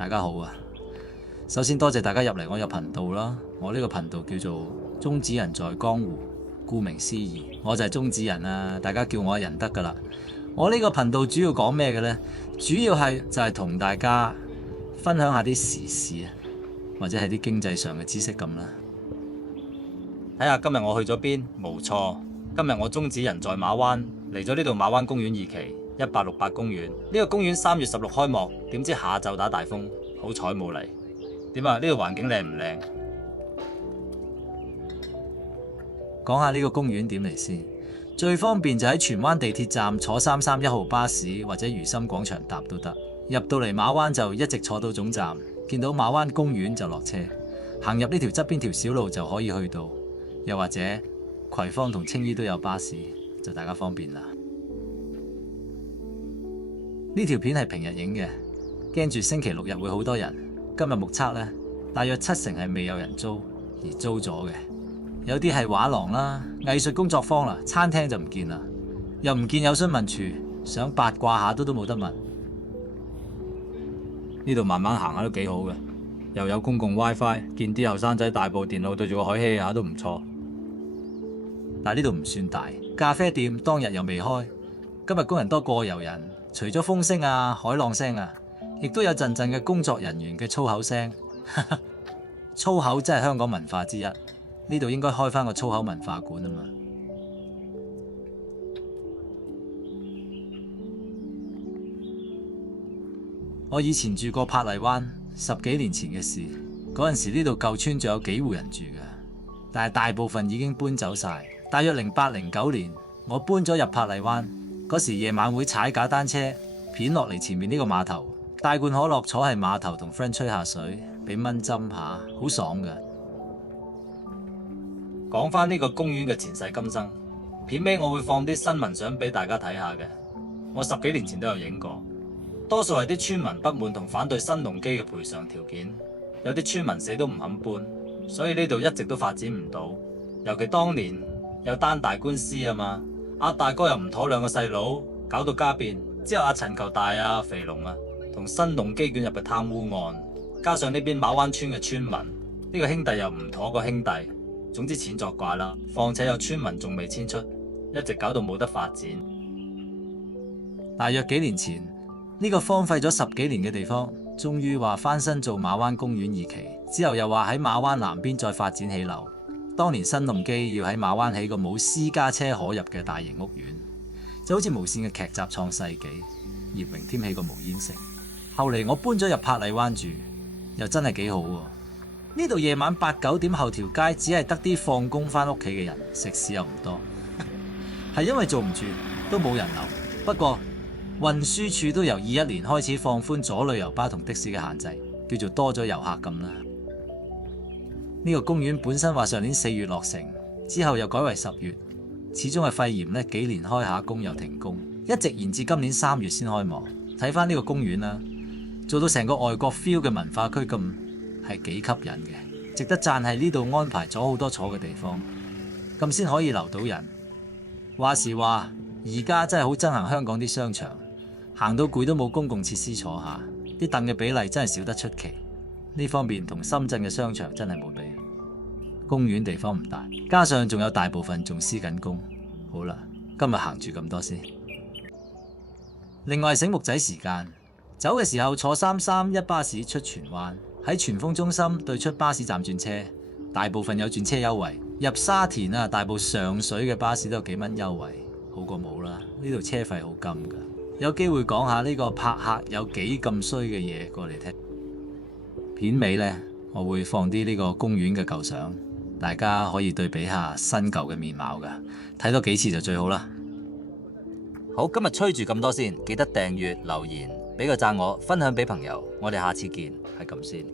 大家好啊！首先多謝大家入嚟我嘅頻道啦。我呢個頻道叫做中指人在江湖，顧名思義，我就係中指人啊，大家叫我仁得噶啦。我呢個頻道主要講咩嘅呢？主要就係同大家分享下啲時事啊，或者係啲經濟上嘅知識咁啦。睇下今日我去咗邊？冇錯，今日我中指人在馬灣，嚟咗呢度馬灣公園二期1868公園。呢個公園3月16開幕，點知下晝打大風，好彩冇嚟。點啊？呢度環境靚唔靚？講下呢個公園點嚟先。最方便就喺荃灣地鐵站坐331號巴士或者如心廣場搭都得。入到嚟馬灣就一直坐到總站，見到馬灣公園就落車，行入呢條側邊條小路就可以去到。又或者葵芳同青衣都有巴士，就大家方便啦。呢條片係平日影嘅，驚住星期六日會好多人。今日目測呢，大約70%係未有人租而租咗嘅。有啲係畫廊啦、藝術工作坊啦、餐廳就唔見啦，又唔見有詢問處，想八卦下都冇得問。呢度慢慢行下都幾好嘅，又有公共 WiFi， 見啲後生仔大部電腦對住個海氣下都唔錯。但呢度唔算大，咖啡店當日又未開。今日工人多過遊人，除咗風聲啊、海浪聲啊，亦都有陣陣嘅工作人員嘅粗口聲。粗口真係香港文化之一，呢度應該開返個粗口文化館啊嘛。我以前住過珀麗灣，10幾年前嘅事。嗰陣時呢度舊村仲有幾戶人住㗎，但係大部分已經搬走晒。大約08、09年，我搬咗入珀麗灣嗰時，夜晚會踩架單車片落嚟前面呢個碼頭，帶罐可樂坐喺碼頭同 friend 吹下水，俾蚊針下，好爽㗎。講返呢個公園嘅前世今生，片尾我會放啲新聞相俾大家睇下嘅。我10幾年前都有影過，多數係啲村民不滿同反對新農機嘅賠償條件，有啲村民死都唔肯搬，所以呢度一直都發展唔到。尤其當年有單大官司啊嘛，阿大哥又唔妥兩個細佬，搞到家變。之後阿陳球大啊、肥龍啊同新農機捲入嘅貪污案，加上呢邊馬灣村嘅村民，呢個兄弟又唔妥個兄弟，總之錢作怪啦。況且有村民仲未遷出，一直搞到冇得發展。大約幾年前，呢個荒廢咗10幾年嘅地方，終於話翻新做馬灣公園2期，之後又話喺馬灣南邊再發展起樓。當年新農機要喺馬灣起個冇私家車可入嘅大型屋苑，就好似無線嘅劇集《創世紀》，葉榮添起個無煙城。後嚟我搬咗入珀麗灣住，又真係幾好喎。呢度夜晚8、9點後條街只係得啲放工翻屋企嘅人，食肆又唔多，係因為做唔住都冇人流。不過運輸署都由21年開始放寬咗旅遊巴同的士嘅限制，叫做多咗遊客咁啦。呢個公園本身話上年4月落成，之後又改為10月，始終係肺炎呢幾年開下工又停工，一直延至今年3月先開幕。睇翻呢個公園啦，做到成個外國 feel 嘅文化區咁，係幾吸引嘅，值得讚係呢度安排咗好多坐嘅地方，咁先可以留到人。話時話，而家真係好憎行香港啲商場，行到攰都冇公共設施坐下，啲凳嘅比例真係少得出奇。呢方面同深圳嘅商場真係冇比。公園地方唔大，加上仲有大部分仲施緊工。好啦，今日行住咁多先。另外醒目仔時間，走嘅時候坐331巴士出荃灣，喺荃豐中心對出巴士站轉車，大部分有轉車優惠。入沙田啊，大部上水嘅巴士都有幾蚊優惠，好過冇啦。呢度車費好金㗎。有機會講下呢個泊客有幾咁衰嘅嘢過嚟聽。片尾呢，我會放啲呢個公園嘅舊相，大家可以對比下新舊嘅面貌㗎，睇多幾次就最好啦。好，今日吹住咁多先，記得訂閱、留言、俾個讚我，分享俾朋友。我哋下次見，係咁先。